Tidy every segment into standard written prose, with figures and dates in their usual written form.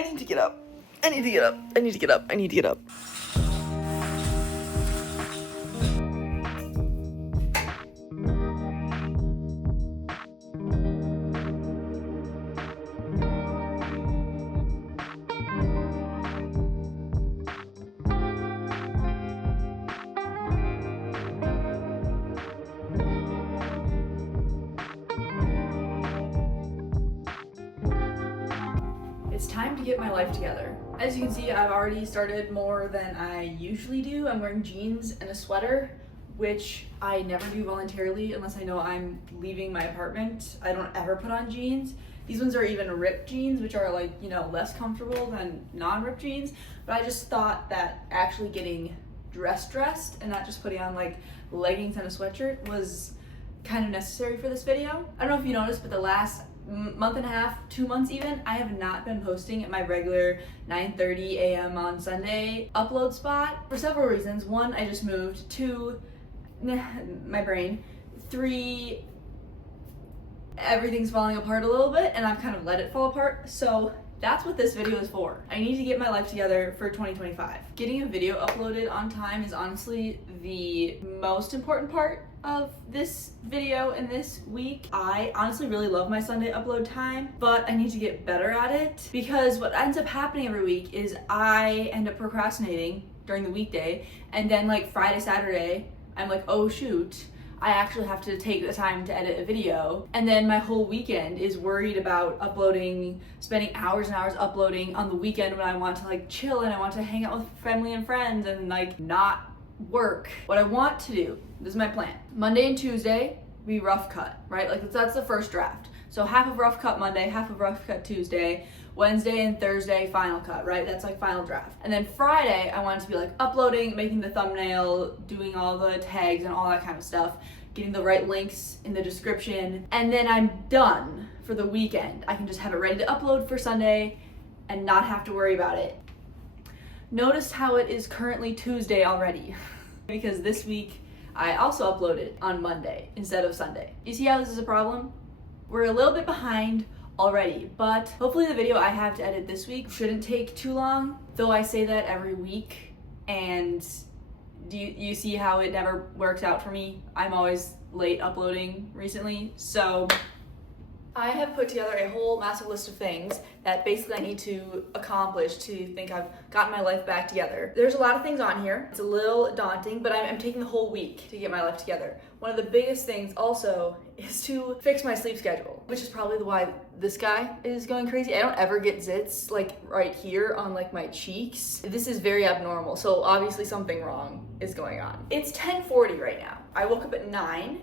I need to get up. I need to get up. I need to get up. I need to get up. It's time to get my life together. As you can see, I've already started more than I usually do. I'm wearing jeans and a sweater, which I never do voluntarily unless I know I'm leaving my apartment. I don't ever put on jeans. These ones are even ripped jeans, which are like, less comfortable than non-ripped jeans. But I just thought that actually getting dressed and not just putting on like leggings and a sweatshirt was kind of necessary for this video. I don't know if you noticed, but the last month and a half, 2 months even, I have not been posting at my regular 9:30 a.m. on Sunday upload spot for several reasons. One, I just moved. Two, my brain. Three, everything's falling apart a little bit and I've kind of let it fall apart. So that's what this video is for. I need to get my life together for 2025. Getting a video uploaded on time is honestly the most important part of this video and this week. I honestly really love my Sunday upload time, but I need to get better at it because what ends up happening every week is I end up procrastinating during the weekday, and then like Friday, Saturday, I'm like, oh shoot, I actually have to take the time to edit a video, and then my whole weekend is worried about uploading, spending hours and hours uploading on the weekend when I want to like chill and I want to hang out with family and friends and like not work. What I want to do, this is my plan. Monday and Tuesday, we rough cut, right? Like that's the first draft. So half of rough cut Monday, half of rough cut Tuesday, Wednesday and Thursday, final cut, right? That's like final draft. And then Friday, I want it to be like uploading, making the thumbnail, doing all the tags and all that kind of stuff, getting the right links in the description. And then I'm done for the weekend. I can just have it ready to upload for Sunday and not have to worry about it. Notice how it is currently Tuesday already because this week I also uploaded on Monday instead of Sunday. You see how this is a problem? We're a little bit behind already, but hopefully the video I have to edit this week shouldn't take too long, though I say that every week, and do you see how it never works out for me? I'm always late uploading recently, so I have put together a whole massive list of things that basically I need to accomplish to think I've gotten my life back together. There's a lot of things on here. It's a little daunting, but I'm taking the whole week to get my life together. One of the biggest things also is to fix my sleep schedule, which is probably why this guy is going crazy. I don't ever get zits like right here on like my cheeks. This is very abnormal, so obviously something wrong is going on. It's 10:40 right now. I woke up at 9.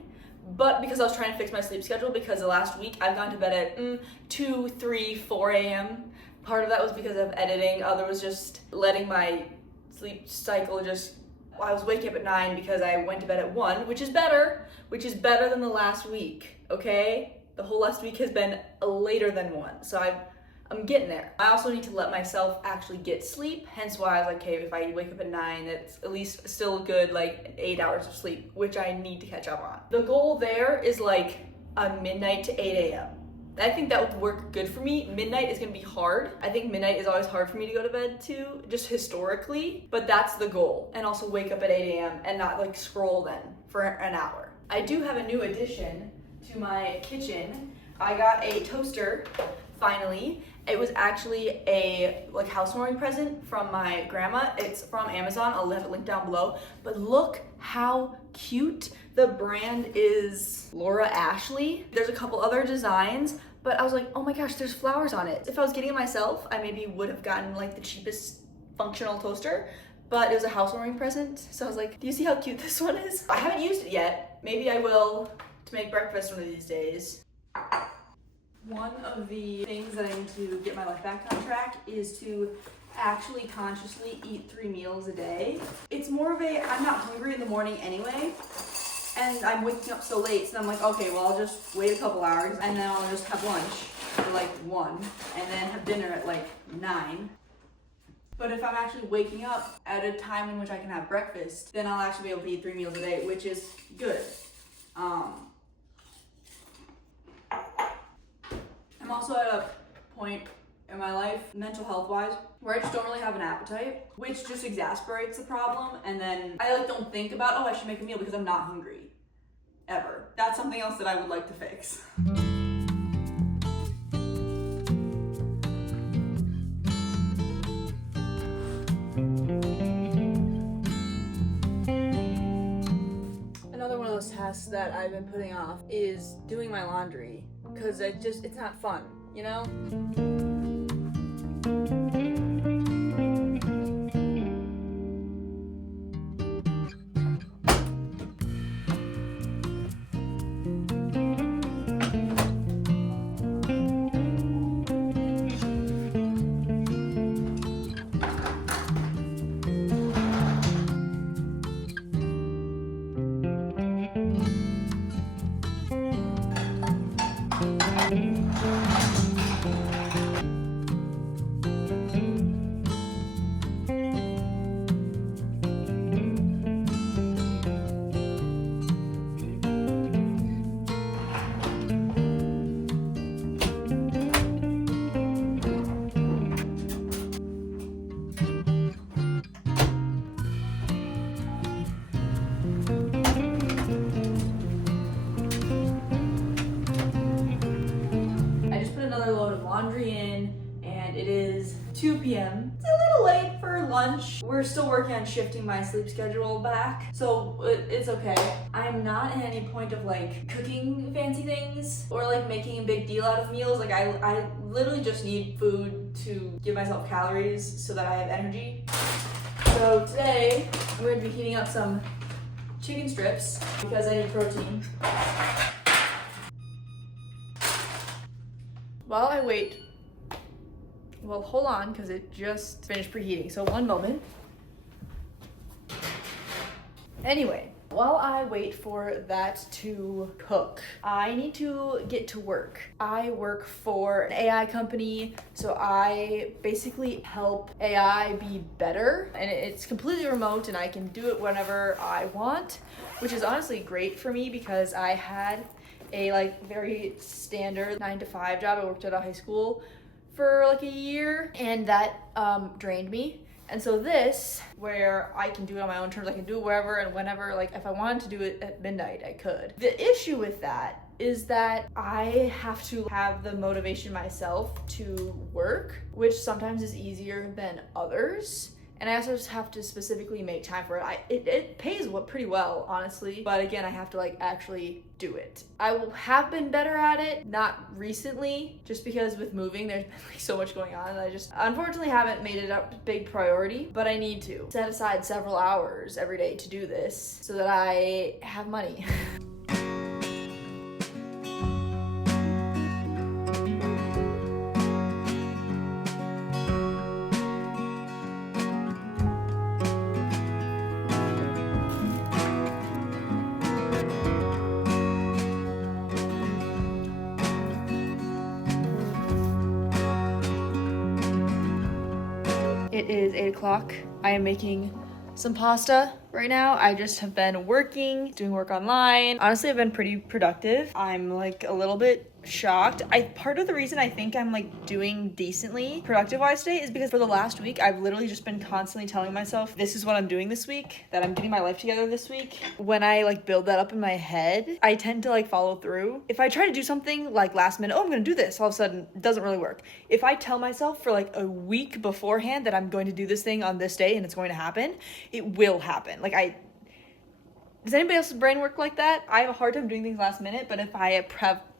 But because I was trying to fix my sleep schedule, because the last week I've gone to bed at 2, 3, 4 a.m. Part of that was because of editing. Other was just letting my sleep cycle I was waking up at 9 because I went to bed at 1, which is better than the last week, okay? The whole last week has been later than 1, so I'm getting there. I also need to let myself actually get sleep, hence why I was like, okay, if I wake up at 9, that's at least still good, like 8 hours of sleep, which I need to catch up on. The goal there is like a midnight to 8 a.m. I think that would work good for me. Midnight is gonna be hard. I think midnight is always hard for me to go to bed too, just historically, but that's the goal. And also wake up at 8 a.m. and not like scroll then for an hour. I do have a new addition to my kitchen. I got a toaster, finally. It was actually a like housewarming present from my grandma. It's from Amazon. I'll have it linked down below. But look how cute. The brand is Laura Ashley. There's a couple other designs, but I was like, oh my gosh, there's flowers on it. If I was getting it myself, I maybe would have gotten like the cheapest functional toaster, but it was a housewarming present. So I was like, do you see how cute this one is? I haven't used it yet. Maybe I will to make breakfast one of these days. One of the things that I need to get my life back on track is to actually consciously eat 3 meals a day. It's more of I'm not hungry in the morning anyway, and I'm waking up so late, so I'm like, okay, well, I'll just wait a couple hours, and then I'll just have lunch at like 1, and then have dinner at like 9. But if I'm actually waking up at a time in which I can have breakfast, then I'll actually be able to eat 3 meals a day, which is good. I'm also at a point in my life, mental health wise, where I just don't really have an appetite, which just exasperates the problem. And then I like don't think about, oh, I should make a meal because I'm not hungry ever. That's something else that I would like to fix. Another one of those tasks that I've been putting off is doing my laundry, because it's not fun, you know? Laundry in, and it is 2 p.m. It's a little late for lunch. We're still working on shifting my sleep schedule back, so it's okay. I'm not at any point of like cooking fancy things or like making a big deal out of meals. Like I literally just need food to give myself calories so that I have energy. So today I'm going to be heating up some chicken strips because I need protein. While I wait, well, hold on, because it just finished preheating, so one moment. Anyway, while I wait for that to cook, I need to get to work. I work for an AI company, so I basically help AI be better, and it's completely remote, and I can do it whenever I want, which is honestly great for me because I had a like very standard 9-to-5 job. I worked at a high school for like a year, and that drained me. And so this, where I can do it on my own terms, I can do it wherever and whenever, like if I wanted to do it at midnight, I could. The issue with that is that I have to have the motivation myself to work, which sometimes is easier than others. And I also just have to specifically make time for it. It pays pretty well, honestly. But again, I have to like actually do it. I have been better at it, not recently, just because with moving, there's been like so much going on. And I just unfortunately haven't made it a big priority, but I need to set aside several hours every day to do this so that I have money. It is 8 o'clock. I am making some pasta right now. I just have been working, doing work online. Honestly, I've been pretty productive. I'm like a little bit shocked. Part of the reason I think I'm like doing decently productive-wise today is because for the last week, I've literally just been constantly telling myself, this is what I'm doing this week, that I'm getting my life together this week. When I like build that up in my head, I tend to like follow through. If I try to do something like last minute, oh, I'm gonna do this, all of a sudden, it doesn't really work. If I tell myself for like a week beforehand that I'm going to do this thing on this day and it's going to happen, it will happen. Does anybody else's brain work like that? I have a hard time doing things last minute, but if I have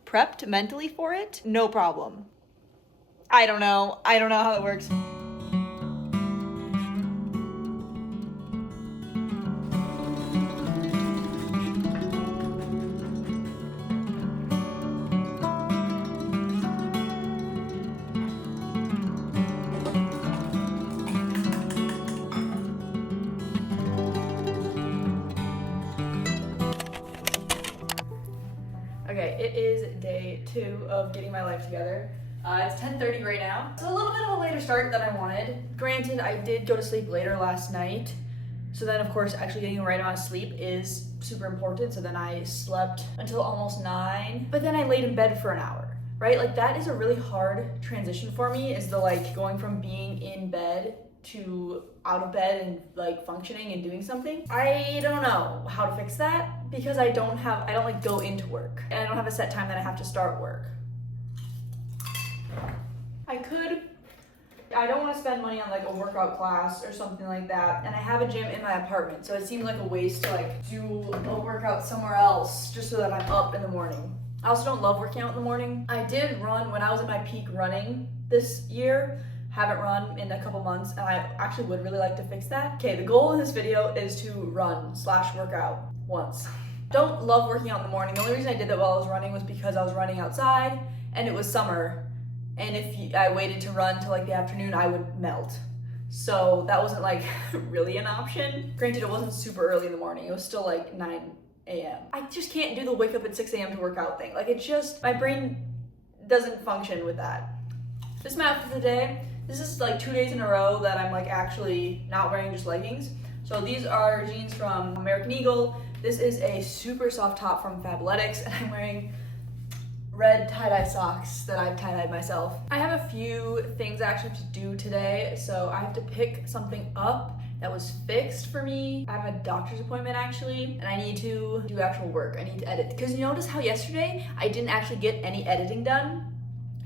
prepped mentally for it, no problem. I don't know how it works. Okay, it is day 2 of getting my life together. It's 10:30 right now. It's a little bit of a later start than I wanted. Granted, I did go to sleep later last night. So then, of course, actually getting the right amount of sleep is super important. So then I slept until almost 9. But then I laid in bed for an hour. right? Like that is a really hard transition for me, is the like going from being in bed to out of bed and like functioning and doing something. I don't know how to fix that because I don't like go into work and I don't have a set time that I have to start work. I don't want to spend money on like a workout class or something like that, and I have a gym in my apartment, so it seems like a waste to like do a workout somewhere else just so that I'm up in the morning. I also don't love working out in the morning. I did run when I was at my peak running this year. Haven't run in a couple months, and I actually would really like to fix that. Okay, the goal in this video is to run/workout once. Don't love working out in the morning. The only reason I did that while I was running was because I was running outside and it was summer. And if I waited to run till like the afternoon, I would melt. So that wasn't like really an option. Granted, it wasn't super early in the morning. It was still like 9 a.m. I just can't do the wake up at 6 a.m. to work out thing. Like it just, my brain doesn't function with that. This is my outfit for the day. This is like 2 days in a row that I'm like actually not wearing just leggings. So these are jeans from American Eagle. This is a super soft top from Fabletics, and I'm wearing red tie-dye socks that I've tie-dyed myself. I have a few things I actually have to do today, so I have to pick something up that was fixed for me. I have a doctor's appointment actually, and I need to do actual work. I need to edit. Because you notice how yesterday I didn't actually get any editing done?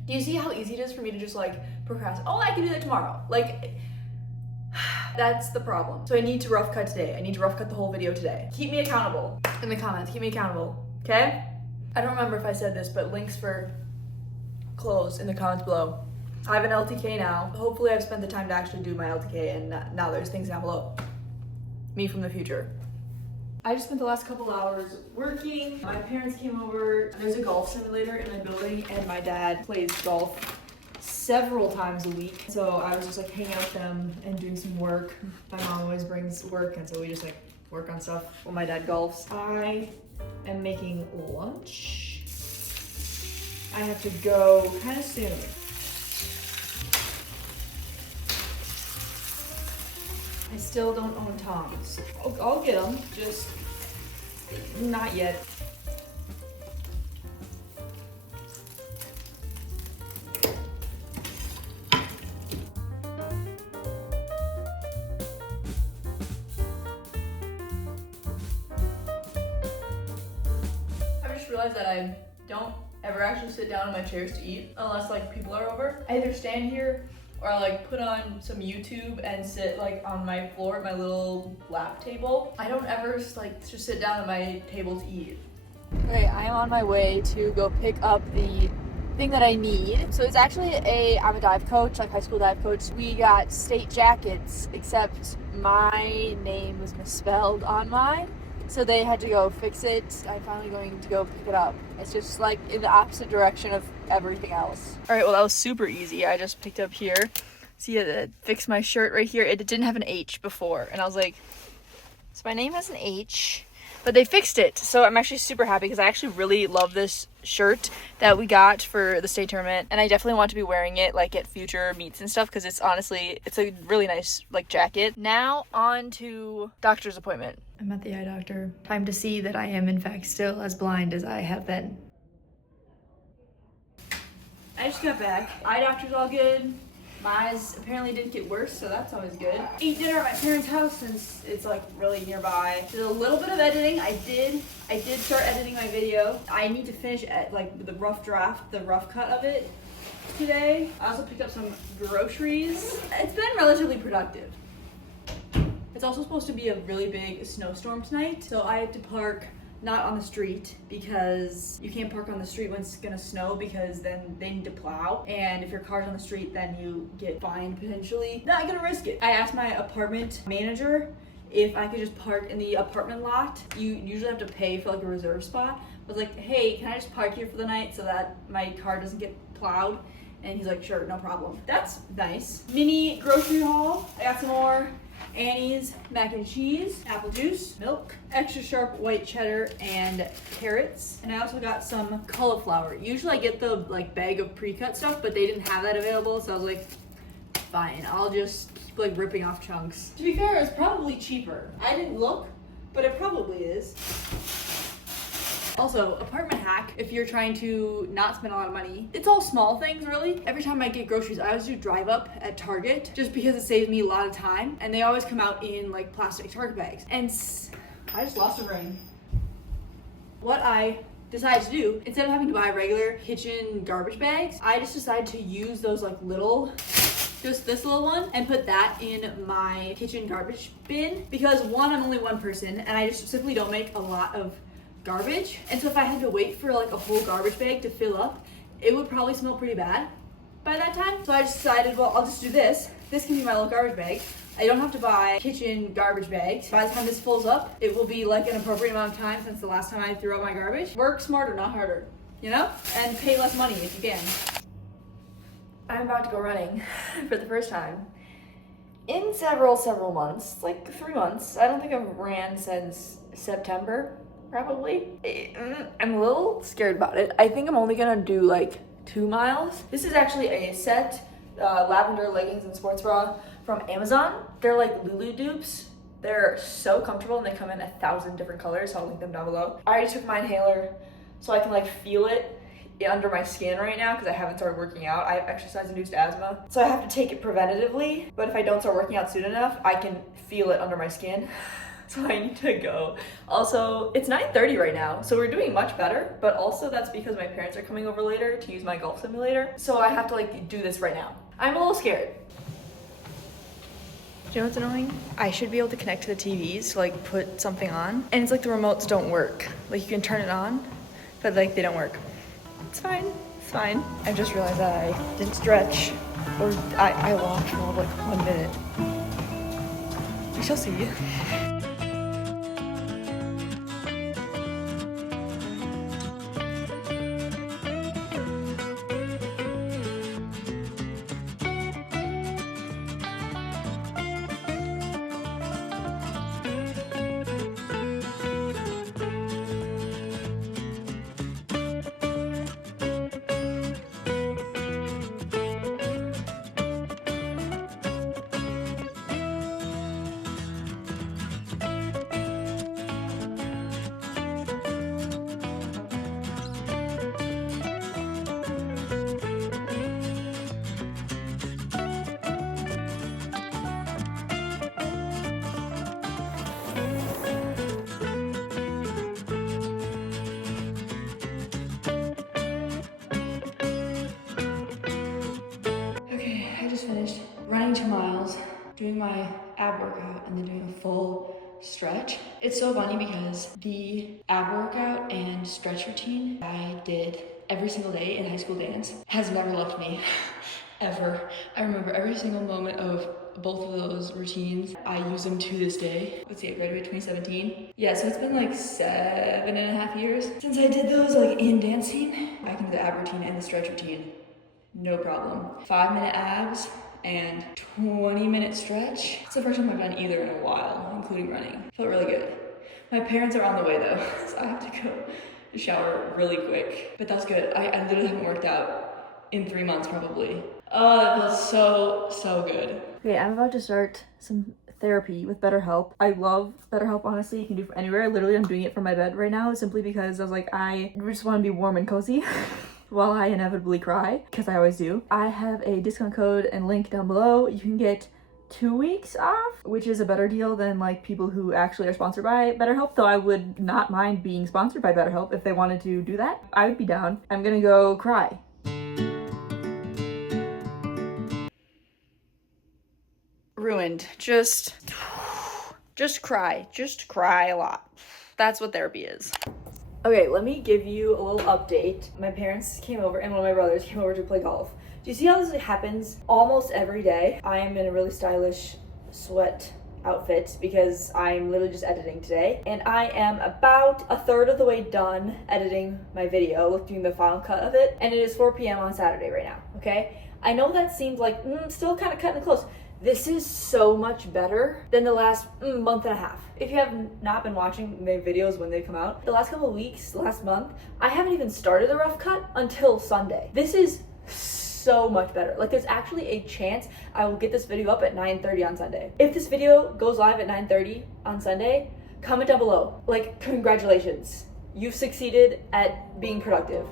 Do you see how easy it is for me to just like procrastinate? Oh, I can do that tomorrow. Like, that's the problem. So I need to rough cut today. I need to rough cut the whole video today. Keep me accountable in the comments. Keep me accountable, okay? I don't remember if I said this, but links for clothes in the comments below. I have an LTK now. Hopefully I've spent the time to actually do my LTK, and now there's things down below. Me from the future. I just spent the last couple hours working. My parents came over. There's a golf simulator in my building, and my dad plays golf several times a week. So I was just like hanging out with them and doing some work. My mom always brings work, and so we just like work on stuff while my dad golfs. I am making lunch. I have to go kind of soon. I still don't own tongs. I'll get them, just not yet. Realize that I don't ever actually sit down in my chairs to eat unless like people are over. I either stand here or I like put on some YouTube and sit like on my floor at my little lap table. I don't ever just sit down at my table to eat. Okay, I am on my way to go pick up the thing that I need. So it's actually I'm a dive coach, like high school dive coach. We got state jackets, except my name was misspelled on mine. So they had to go fix it. I'm finally going to go pick it up. It's just like in the opposite direction of everything else. All right, well that was super easy. I just picked up here. See, it fixed my shirt right here. It didn't have an H before. And I was like, so my name has an H, but they fixed it. So I'm actually super happy because I actually really love this shirt that we got for the state tournament. And I definitely want to be wearing it like at future meets and stuff because it's a really nice like jacket. Now on to doctor's appointment. I'm at the eye doctor. Time to see that I am in fact still as blind as I have been. I just got back. Eye doctor's all good. My eyes apparently didn't get worse, so that's always good. Ate dinner at my parents' house since it's like really nearby. Did a little bit of editing. I did start editing my video. I need to finish like the rough draft, the rough cut of it today. I also picked up some groceries. It's been relatively productive. It's also supposed to be a really big snowstorm tonight, so I had to park not on the street because you can't park on the street when it's gonna snow because then they need to plow, and if your car's on the street then you get fined potentially. Not gonna risk it. I asked my apartment manager if I could just park in the apartment lot. You usually have to pay for like a reserve spot. I was like, hey, can I just park here for the night so that my car doesn't get plowed? And he's like, sure, no problem. That's nice. Mini grocery haul. I got some more Annie's mac and cheese, apple juice, milk, extra sharp white cheddar, and carrots. And I also got some cauliflower. Usually I get the like bag of pre-cut stuff, but they didn't have that available, so I was like, fine, I'll just keep like ripping off chunks. To be fair, it's probably cheaper. I didn't look, but it probably is. Also, apartment hack, if you're trying to not spend a lot of money, it's all small things really. Every time I get groceries, I always do drive up at Target just because it saves me a lot of time, and they always come out in like plastic Target bags. And I just lost a ring. What I decided to do, instead of having to buy regular kitchen garbage bags, I just decided to use those like little, just this little one, and put that in my kitchen garbage bin, because one, I'm only one person and I just simply don't make a lot of garbage. And so if I had to wait for like a whole garbage bag to fill up, it would probably smell pretty bad by that time. So I just decided, well, I'll just do this. This can be my little garbage bag. I don't have to buy kitchen garbage bags. By the time this fills up, it will be like an appropriate amount of time since the last time I threw out my garbage. Work smarter, not harder, you know? And pay less money if you can. I'm about to go running for the first time in several months, like 3 months. I don't think I've ran since September, probably. I'm a little scared about it. I think I'm only gonna do like 2 miles. This is actually a set lavender leggings and sports bra from Amazon. They're like Lulu dupes. They're so comfortable and they come in 1,000 different colors, so I'll link them down below. I already took my inhaler so I can like feel it under my skin right now because I haven't started working out. I have exercise-induced asthma, so I have to take it preventatively, but if I don't start working out soon enough, I can feel it under my skin. So I need to go. Also, it's 9:30 right now, so we're doing much better, but also that's because my parents are coming over later to use my golf simulator, so I have to like do this right now. I'm a little scared. Do you know what's annoying? I should be able to connect to the TVs to like put something on, and it's like the remotes don't work. Like you can turn it on, but like they don't work. It's fine, it's fine. I just realized that I didn't stretch, or I walked for like 1 minute. We shall see. Finished running 2 miles, doing my ab workout, and then doing a full stretch. It's so funny because the ab workout and stretch routine I did every single day in high school dance has never left me, ever. I remember every single moment of both of those routines. I use them to this day. Let's see, I graduated 2017. Yeah, so it's been like 7.5 years since I did those like in dancing. I can do the ab routine and the stretch routine. No problem. 5-minute abs and 20-minute stretch. It's the first time I've done either in a while, including running. Felt really good. My parents are on the way though, so I have to go shower really quick. But that's good. I literally haven't worked out in 3 months probably. Oh, that feels so good. Okay, I'm about to start some therapy with BetterHelp. I love BetterHelp, honestly. You can do it from anywhere. Literally, I'm doing it from my bed right now simply because I was like, I just want to be warm and cozy. While I inevitably cry, because I always do. I have a discount code and link down below. You can get 2 weeks off, which is a better deal than like people who actually are sponsored by BetterHelp, though I would not mind being sponsored by BetterHelp if they wanted to do that. I would be down. I'm gonna go cry. Ruined. Just cry. Just cry a lot. That's what therapy is. Okay, let me give you a little update. My parents came over and one of my brothers came over to play golf. Do you see how this happens almost every day? I am in a really stylish sweat outfit because I'm literally just editing today. And I am about 1/3 of the way done editing my video, doing the final cut of it. And it is 4 p.m. on Saturday right now, okay? I know that seems like, still kind of cutting it close. This is so much better than the last month and a half. If you have not been watching my videos when they come out, the last couple of weeks, last month, I haven't even started the rough cut until Sunday. This is so much better. Like there's actually a chance I will get this video up at 9:30 on Sunday. If this video goes live at 9:30 on Sunday, comment down below. Like, congratulations. you've succeeded at being productive.